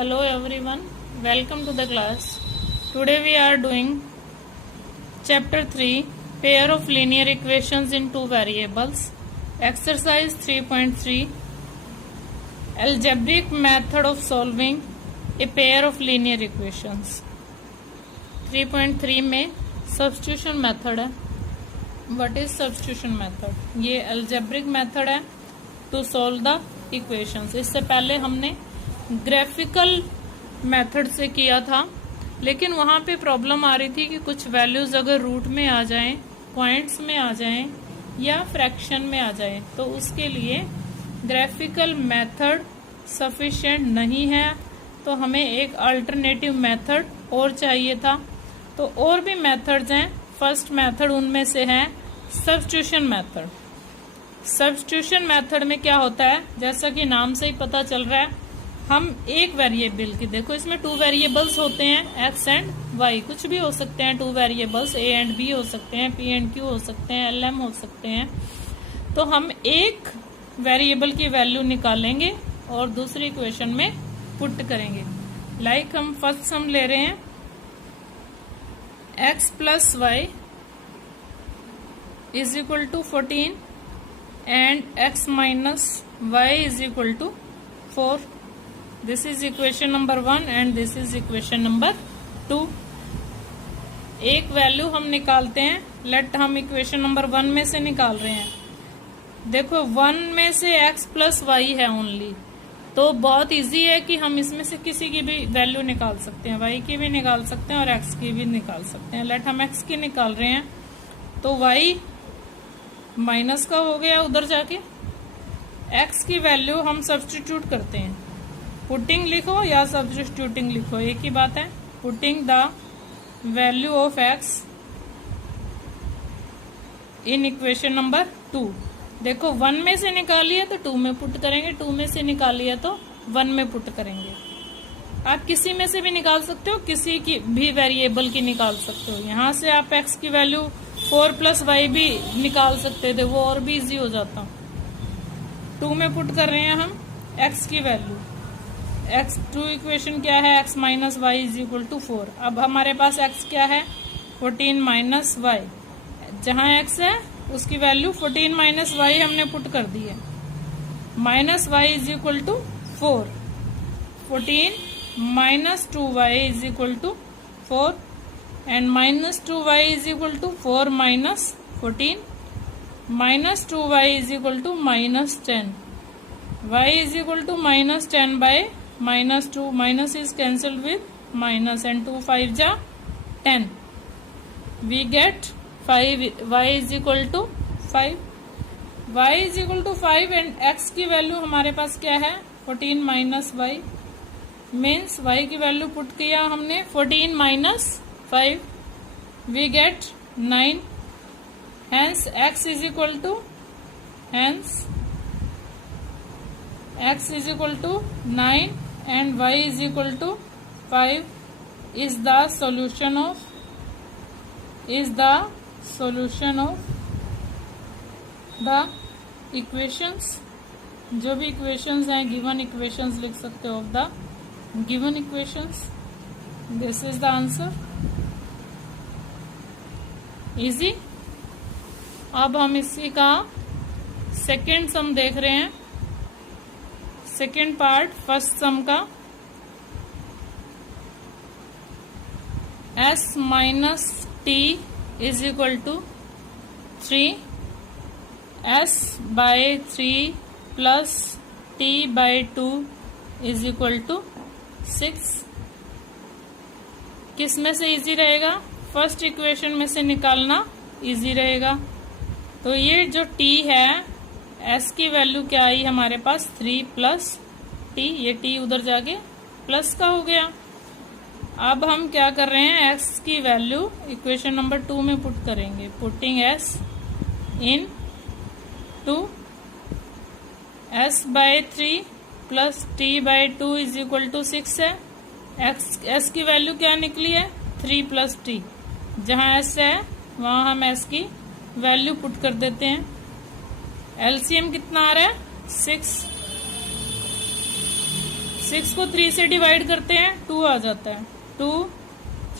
Hello everyone, welcome to the class. Today we are doing chapter 3, pair of linear equations in two variables. Exercise 3.3, algebraic method of solving a pair of linear equations. 3.3 में substitution method है. What is substitution method? ये algebraic method है to solve the equations. इससे पहले हमने graphical method से किया था, लेकिन वहाँ पे प्रॉब्लम आ रही थी कि कुछ वैल्यूज अगर रूट में आ जाएं, पॉइंट्स में आ जाएं या फ्रैक्शन में आ जाएं, तो उसके लिए ग्राफिकल मेथड सफिशिएंट नहीं है, तो हमें एक अल्टरनेटिव मेथड और चाहिए था. तो और भी मेथड्स हैं. फर्स्ट मेथड उनमें से है सब्स्टिट्यूशन मेथड. सब्स्टिट्यूशन मेथड में क्या होता है, जैसा कि नाम से ही पता चल रहा है, हम एक वेरिएबल की, देखो इसमें टू वेरिएबल्स होते हैं, एक्स एंड वाई, कुछ भी हो सकते हैं. Two variables A and B हो सकते हैं, पी एंड क्यू हो सकते हैं, एल एम हो सकते हैं. तो हम एक वेरिएबल की वैल्यू निकालेंगे और दूसरी इक्वेशन में पुट करेंगे. लाइक हम फर्स्ट सम ले रहे हैं, X plus Y is equal to 14 and X minus Y is equal to 4. This is equation number 1 and this is equation number 2. एक वैल्यू हम निकालते हैं. लेट हम इक्वेशन नंबर 1 में से निकाल रहे हैं. देखो 1 में से x प्लस वाई है ओनली, तो बहुत इजी है कि हम इसमें से किसी की भी वैल्यू निकाल सकते हैं. y की भी निकाल सकते हैं और x की भी निकाल सकते हैं. लेट हम x की निकाल रहे हैं, तो y माइनस का हो गया उधर जाके. x की वैल्यू हम सब्स्टिट्यूट करते हैं. पुटिंग लिखो या सब्स्टिट्यूटिंग लिखो, एक ही बात है. Putting the value of x in equation number 2. देखो 1 में से निकालिए तो 2 में पुट करेंगे, 2 में से निकालिए तो 1 में पुट करेंगे. आप किसी में से भी निकाल सकते हो, किसी की भी वेरिएबल की निकाल सकते हो. यहाँ से आप x की वैल्यू 4 प्लस वाई भी निकाल सकते थे, वो और भी इजी हो जाता. 2 में पुट कर रहे हैं हम x की वैल्यू. x2 इक्वेशन क्या है, x minus Y is equal to 4. अब हमारे पास x क्या है, 14 माइनस वाई. जहां x है उसकी वैल्यू 14 माइनस वाई हमने पुट कर दी है. Minus Y is equal to 4. 14 minus 2y is equal to 4 and minus 2y is equal to 4 minus 14. Minus 2y is equal to minus 10. y is equal to minus 10 by minus 2. minus is cancelled with minus and 2 5 ja 10. We get 5. y is equal to 5. y is equal to 5 and x की value हमारे पास क्या है, 14 minus Y. Means y की value put किया हमने 14 minus 5. we get 9. hence x is equal to x is equal to 9 and y is equal to 5 is the solution of the equations. जो भी equations हैं, given equations लिख सकते हो, of the given equations. this is the answer. easy. अब हम इसी का सेकेंड सम देख रहे हैं. सेकेंड पार्ट फर्स्ट सम का, s minus t is equal to 3. s by 3 plus t by 2 is equal to 6. किस में से इजी रहेगा, फर्स्ट इक्वेशन में से निकालना इजी रहेगा. तो ये जो t है, s की वैल्यू क्या आई हमारे पास, 3 प्लस t. ये t उधर जाके प्लस का हो गया. अब हम क्या कर रहे हैं, x की वैल्यू इक्वेशन नंबर 2 में पुट करेंगे. Putting s in 2. s by 3 plus t by 2 is equal to 6 है. s की वैल्यू क्या निकली है, 3 प्लस t. जहां s है वहां हम s की वैल्यू पुट कर देते हैं. एलसीएम कितना आ रहा है, 6. 6 को 3 से डिवाइड करते हैं 2 आ जाता है, 2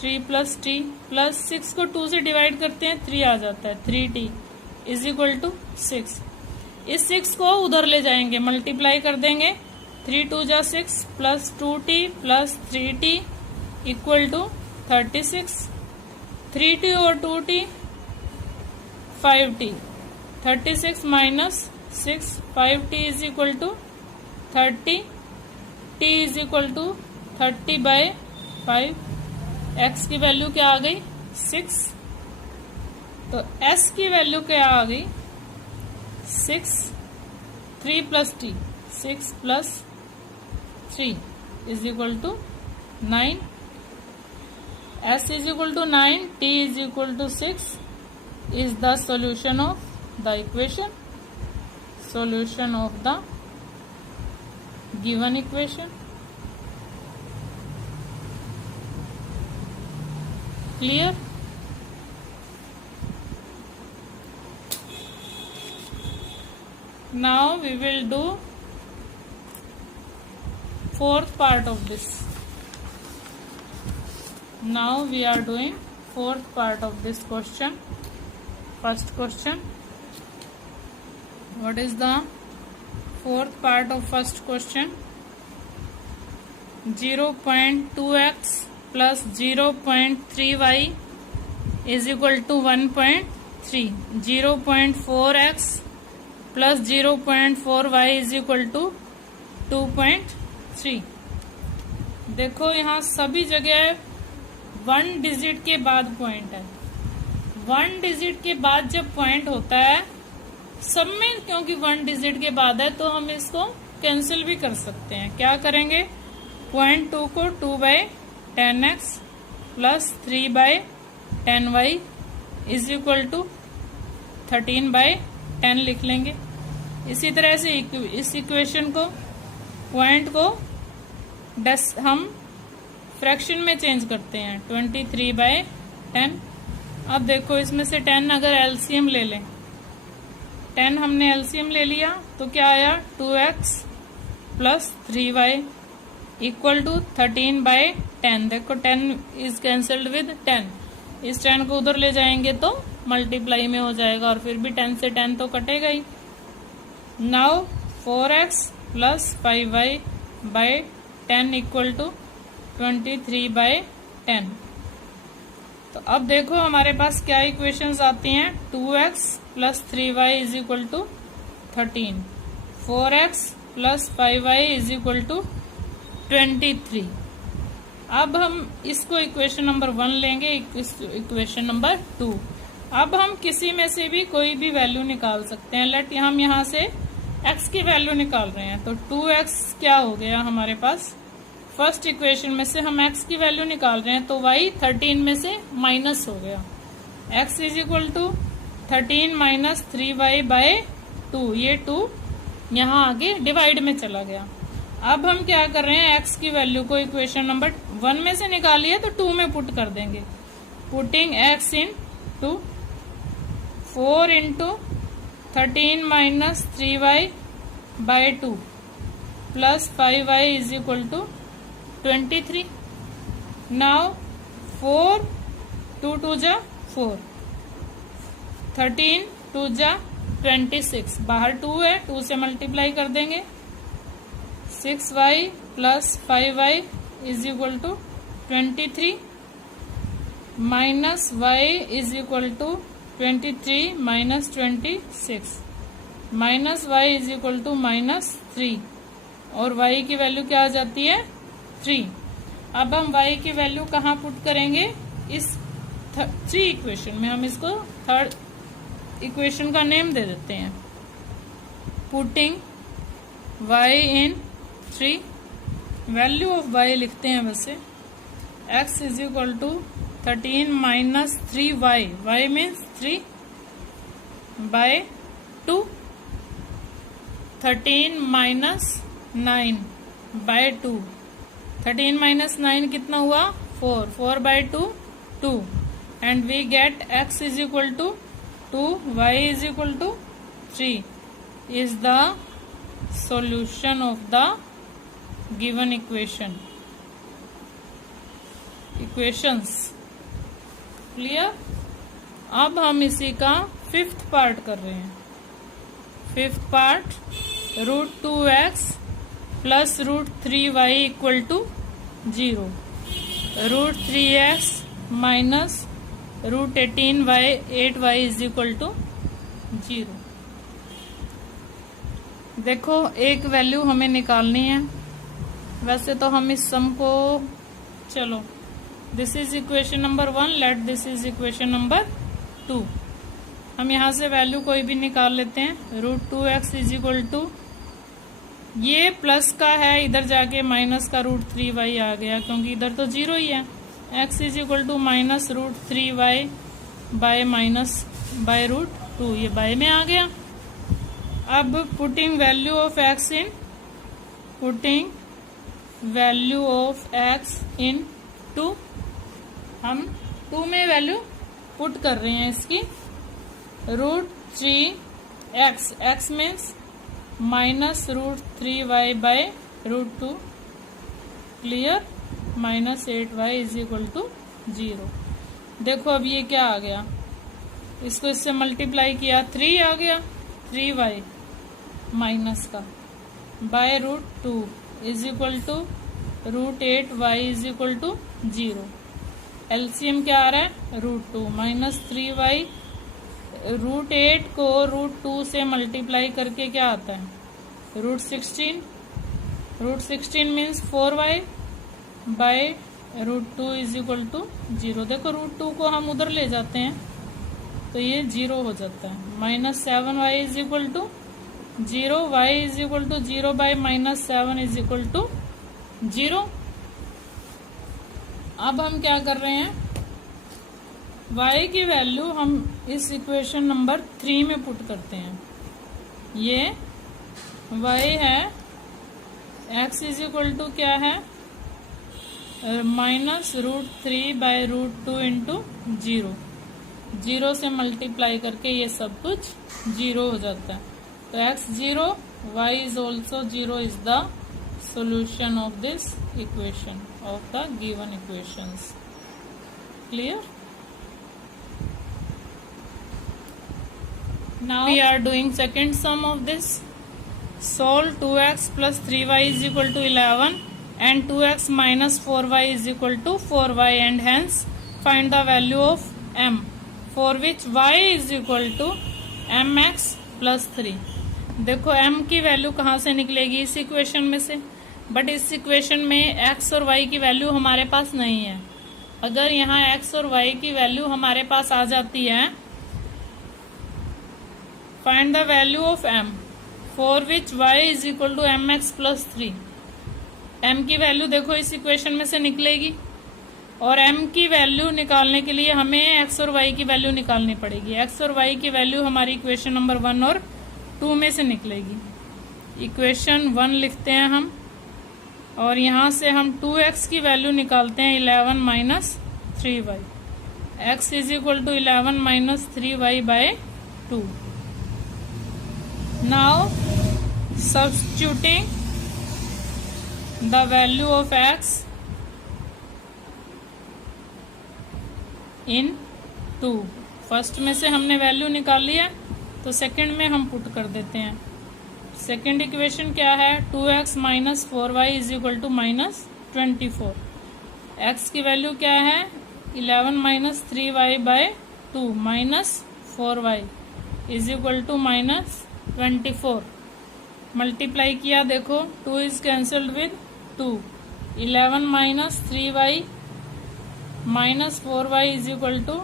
3 प्लस टी, प्लस 6 को 2 से डिवाइड करते हैं 3 आ जाता है, 3t इज इक्वल टू 6। इस 6 को उधर ले जाएंगे, मल्टीप्लाई कर देंगे, 3 2 जा 6 plus 2t plus 3t equal to 36। 3t और 2t 5t, 36 minus 6, 5t is equal to 30, t is equal to 30/5। x की वैल्यू क्या आ गई 6, तो s की वैल्यू क्या आ गई 6, 3 plus t, 6 plus 3 is equal to 9, s is equal to 9, t is equal to 6 is the solution of the equation, solution of the given equation. Clear? Now we will do fourth part of this. Now we are doing fourth part of this question. First question, what is the fourth part of first question? 0.2x plus 0.3y is equal to 1.3. 0.4x plus 0.4y is equal to 2.3. देखो यहाँ सभी जगह 1 digit के बाद point है। 1 digit के बाद जब पॉइंट होता है सब में, क्योंकि 1 डिजिट के बाद है तो हम इसको कैंसिल भी कर सकते हैं। क्या करेंगे, 0.2 को 2/10x plus 3/10y is equal to 13/10 लिख लेंगे। इसी तरह से इस इक्वेशन को, पॉइंट को हम फ्रैक्शन में चेंज करते हैं, 23/10। अब देखो इसमें से 10 अगर एलसीएम ले लें, 10 हमने एलसीएम ले लिया तो क्या आया 2x plus 3y equal to 13/10। देखो 10 इज कैंसल्ड विद 10, इस 10 को उधर ले जाएंगे तो मल्टीप्लाई में हो जाएगा और फिर भी 10 से 10 तो कटेगा ही। Now 4x plus 5y/10 equal to 23/10। तो अब देखो हमारे पास क्या इक्वेशंस आती हैं, 2x plus 3y is equal to 13, 4x plus 5y is equal to 23। अब हम इसको इक्वेशन नंबर 1 लेंगे, इक्वेशन नंबर 2। अब हम किसी में से भी कोई भी वैल्यू निकाल सकते हैं। लेट हम यहाँ से x की वैल्यू निकाल रहे हैं तो 2x क्या हो गया हमारे पास, फर्स्ट इक्वेशन में से हम x की वैल्यू निकाल रहे हैं तो y 13 में से माइनस हो गया, x is equal to 13 minus 3y/2, ये 2 यहाँ आगे डिवाइड में चला गया। अब हम क्या कर रहे हैं, x की वैल्यू को इक्वेशन नंबर 1 में से निकालिए तो 2 में पुट कर देंगे। Putting x in 2, 4 into 13 minus 3y/2 plus 5y is equal to 23। Now 4 2 2 जा 4, 13 2 जा 26, बाहर 2 है, 2 से मल्टीप्लाई कर देंगे। 6y plus 5y is equal to 23 minus y is equal to 23 minus 26, minus y is equal to -3 और y की value क्या आ जाती है 3। अब हम y की वैल्यू कहाँ पुट करेंगे, इस 3 इक्वेशन में। हम इसको थर्ड इक्वेशन का नेम दे देते हैं, putting y in 3, value of y लिखते हैं वैसे, x is equal to 13 minus 3y, y means 3/2, 13 minus 9/2, 13 minus 9 कितना हुआ 4, 4/2 2, and we get x is equal to 2, y is equal to 3 is the solution of the given equations. Clear. अब हम इसी का fifth part कर रहे हैं। Fifth part, √2x plus √3y equal to 0, √3x minus √8y is equal to 0। देखो एक value हमें निकालनी है। वैसे तो हम इस सम को, चलो this is equation number 1, let this is equation number 2। हम यहाँ से वैल्यू कोई भी निकाल लेते हैं। √2x इज इक्वल टू, ये प्लस का है, इधर जाके माइनस का √3y आ गया, क्योंकि इधर तो 0 ही है। x is equal to minus √3y by minus by √2, ये बाय में आ गया। अब putting value of x in 2, हम 2 में वैल्यू पुट कर रहे हैं इसकी। √3x, x means minus √3y by √2, clear, minus 8y is equal to 0। देखो अब ये क्या आ गया, इसको इससे मल्टीप्लाई किया, 3 आ गया, 3y माइनस का by √2 is equal to √8y is equal to 0। LCM क्या आ रहा है, √2 माइनस 3y, √8 को √2 से मल्टीप्लाई करके क्या आता है, √16, √16 means 4y by √2 is equal to 0। देखो √2 को हम उधर ले जाते हैं तो ये 0 हो जाता है, minus 7y is equal to 0, y is equal to 0 by minus 7 is equal to 0। अब हम क्या कर रहे हैं, y की वैल्यू हम इस इक्वेशन नंबर 3 में पुट करते हैं। ये y है, x इज इक्वल टू क्या है, माइनस √3 बाय √2 इंटू 0, 0 से मल्टीप्लाई करके ये सब कुछ 0 हो जाता है। तो x 0, y is also 0 is the solution of this equation of the given equations. Clear? Now we are doing second sum of this. Solve 2x plus 3y is equal to 11 and 2x minus 4y is equal to 4y, and hence find the value of m, for which y is equal to mx plus 3। देखो m की value कहाँ से निकलेगी, इस equation में से, but इस equation में x और y की वैल्यू हमारे पास नहीं है। अगर यहाँ x और y की वैल्यू हमारे पास आ जाती है, find the value of m for which y is equal to mx plus 3। m की वैल्यू देखो इस इक्वेशन में से निकलेगी, और m की वैल्यू निकालने के लिए हमें x और y की वैल्यू निकालनी पड़ेगी। x और y की वैल्यू हमारी इक्वेशन नंबर 1 और 2 में से निकलेगी। इक्वेशन 1 लिखते हैं हम, और यहाँ से हम 2x की वैल्यू निकालते हैं 11 minus 3y, x is equal to 11 minus 3y by 2। Now substituting the value of x in 2, first में से हमने वैल्यू निकाल लिया तो सेकंड में हम पुट कर देते हैं। सेकंड इक्वेशन क्या है, 2x minus 4y is equal to minus 24। x की वैल्यू क्या है, 11 minus 3y by 2 minus 4y is equal to minus 24। Multiply किया, देखो 2 is cancelled with 2, 11 minus 3y minus 4y is equal to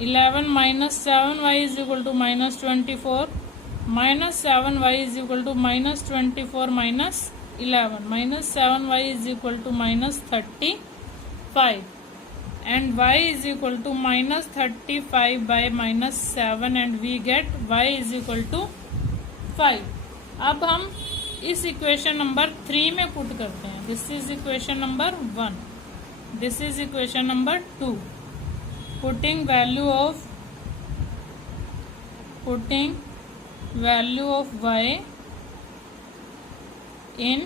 11 minus 7y is equal to minus 24, minus 7y is equal to minus 24 minus 11, minus 7y is equal to minus 35, and y is equal to minus 35 by minus 7, and we get y is equal to 5। अब हम इस equation number 3 में put करते हैं। This is equation number 1, this is equation number 2। putting value of y in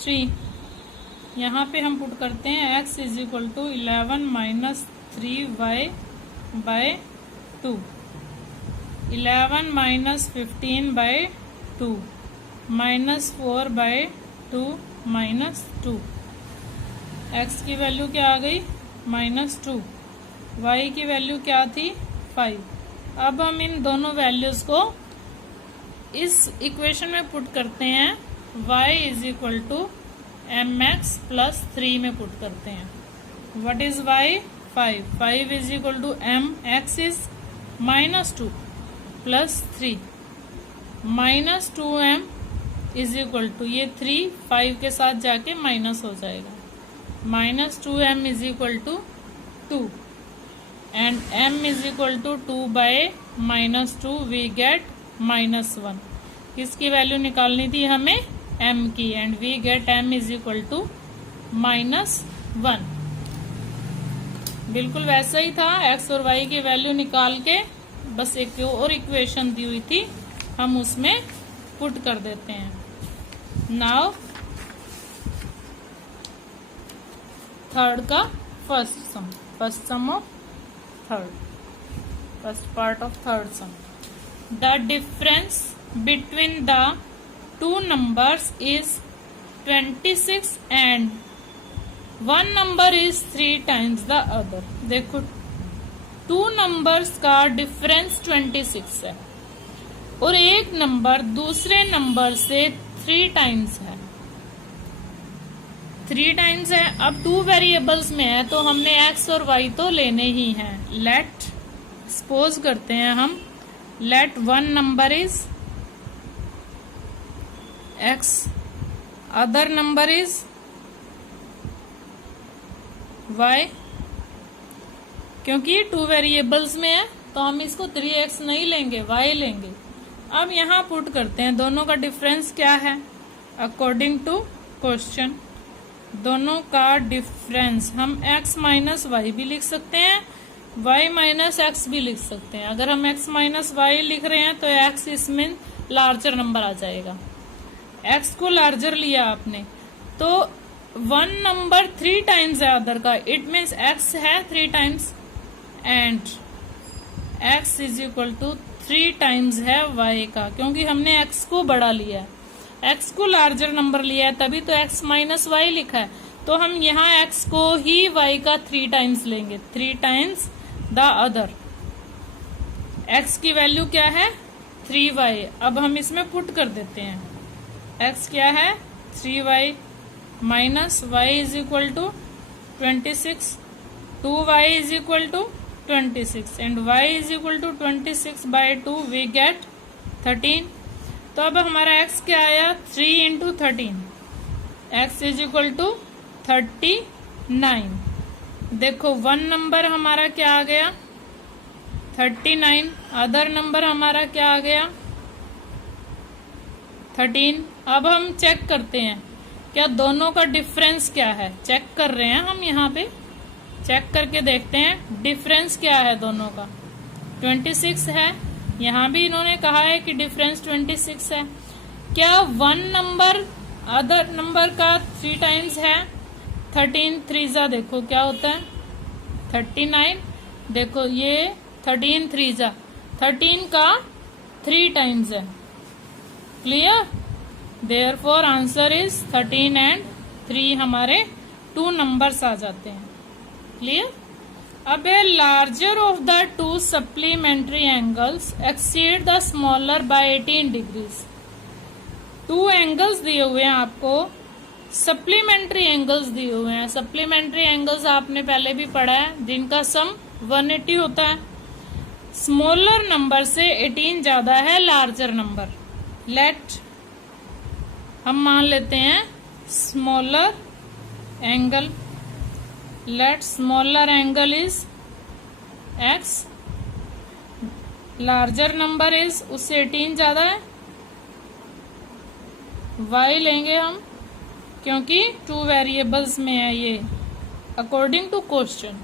3। यहाँ पे हम put करते हैं x is equal to 11 minus 3y by 2, 11 minus 15 by 2, minus 4 by 2 minus 2। x की वैल्यू क्या आ गई? -2। y की वैल्यू क्या थी? 5। अब हम इन दोनों वैल्यूज को इस इक्वेशन में पुट करते हैं। y is equal to mx plus 3 में पुट करते हैं। What is y? 5। 5 is equal to m, x is -2 plus 3, -2m is equal to ये 3 5 के साथ जाके माइनस हो जाएगा, -2m is equal to 2 and m is equal to 2 by -2 we get -1। किसकी वैल्यू निकालनी थी हमें? m की, and we get m is equal to -1। बिल्कुल वैसा ही था, x और y की वैल्यू निकाल के बस एक और इक्वेशन दी हुई थी, हम उसमें पुट कर देते हैं। नाउ थर्ड का first sum of first part of third sum. The difference between the two numbers is 26 and one number is 3 times the other. देखो, 2 नंबर्स का डिफरेंस 26 है और एक नंबर दूसरे नंबर से 3 टाइम्स है। 3 टाइम्स है। अब 2 वेरिएबल्स में है तो हमने x और y तो लेने ही हैं। लेट सपोज करते हैं हम, let one number is x, other number is y। क्योंकि 2 वेरिएबल्स में है तो हम इसको 3x नहीं लेंगे, y लेंगे। अब यहाँ पुट करते हैं दोनों का डिफरेंस क्या है अकॉर्डिंग टू क्वेश्चन। दोनों का डिफरेंस हम x माइनस वाई भी लिख सकते हैं, y माइनस एक्स भी लिख सकते हैं। अगर हम x माइनस वाई लिख रहे हैं तो x इसमें लार्जर नंबर आ जाएगा। x को लार्जर लिया आपने तो वन नंबर 3 टाइम्स है अदर का, इट मीन्स x है 3 times and x is equal to 3 times है y का, क्योंकि हमने x को बड़ा लिया है, x को लार्जर नंबर लिया है, तभी तो x माइनस वाई लिखा है। तो हम यहाँ x को ही y का 3 टाइम्स लेंगे, 3 टाइम्स द अदर। x की वैल्यू क्या है? 3y। अब हम इसमें पुट कर देते हैं। x क्या है? 3y minus y is equal to 26, 2y is equal to 26 and y is equal to 26 by 2 we get 13। तो अब हमारा x क्या आया? 3 into 13, x is equal to 39। देखो वन नंबर हमारा क्या आ गया? 39। अदर नंबर हमारा क्या आ गया? 13। अब हम चेक करते हैं क्या दोनों का डिफरेंस क्या है। चेक कर रहे हैं हम, यहाँ पे चेक करके देखते हैं डिफरेंस क्या है दोनों का। 26 है, यहाँ भी इन्होंने कहा है कि डिफरेंस 26 है। क्या वन नंबर अदर नंबर का 3 टाइम्स है? 13 3 देखो क्या होता है 39। देखो ये 13 3 13 का 3 टाइम्स है। Clear? Therefore answer is 13 and 3 हमारे 2 नंबर्स आ जाते हैं। क्लियर? अब a larger of the 2 supplementary angles exceed the smaller by 18 degrees. 2 angles दिए हुए हैं आपको, सप्लीमेंट्री एंगल्स दिए हुए हैं। सप्लीमेंट्री एंगल्स आपने पहले भी पढ़ा है, जिनका सम 180 होता है। स्मॉलर नंबर से 18 ज्यादा है लार्जर नंबर। लेट हम मान लेते हैं smaller angle. Let smaller angle is x, larger number is उससे 18 ज्यादा है, y लेंगे हम क्योंकि 2 वेरिएबल्स में है ये अकॉर्डिंग टू क्वेश्चन।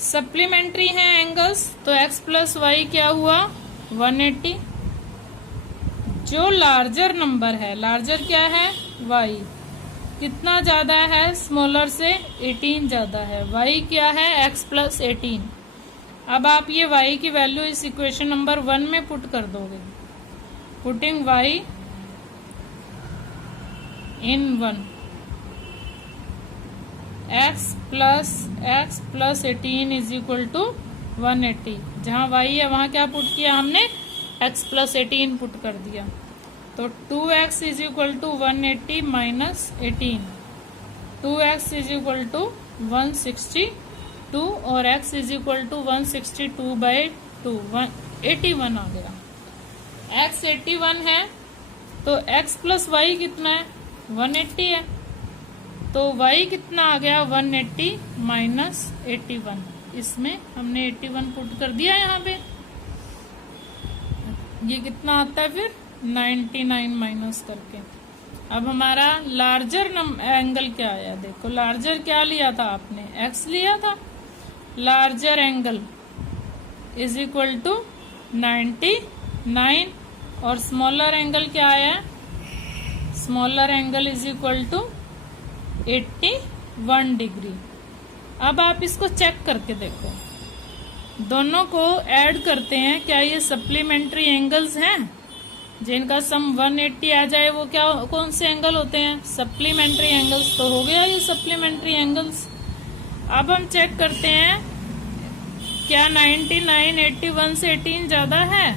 सप्लीमेंट्री है एंगल्स तो x प्लस वाई क्या हुआ 180। जो लार्जर नंबर है, लार्जर क्या है y कितना ज्यादा है स्मॉलर से, 18 ज्यादा है। y क्या है, x प्लस 18। अब आप ये y की वैल्यू इस इक्वेशन नंबर 1 में पुट कर दोगे। Putting y in 1, x plus 18 is equal to 180। जहां y है वहां क्या पुट किया हमने, x प्लस 18 पुट कर दिया। तो 2x is equal to 180 minus 18, 2x is equal to 162 और x is equal to 162 by 2, 81 आ गया। x 81 है तो x प्लस y कितना है, 180 है। तो y कितना आ गया, 180 माइनस 81। इसमें हमने 81 पुट कर दिया यहाँ पे। ये कितना आता है फिर, 99 माइनस करके। अब हमारा लार्जर एंगल क्या आया, देखो लार्जर क्या लिया था आपने, x लिया था। Larger angle is equal to 99 और स्मॉलर एंगल क्या आया, smaller angle is equal to 81 degree. अब आप इसको चेक करके देखो, दोनों को ऐड करते हैं, क्या ये सप्लीमेंट्री एंगल्स हैं जिनका सम 180 आ जाए, वो क्या कौन से एंगल होते हैं, सप्लीमेंट्री एंगल्स। तो हो गया ये सप्लीमेंट्री एंगल्स। अब हम चेक करते हैं क्या 99 81 से 18 ज्यादा है,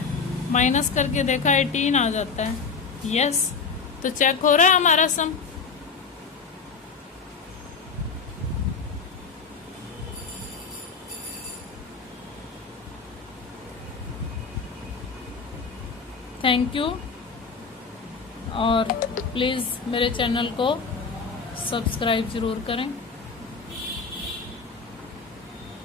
माइनस करके देखा 18 आ जाता है, यस। तो चेक हो रहा है हमारा सम। थैंक यू, और प्लीज़ मेरे चैनल को सब्सक्राइब ज़रूर करें।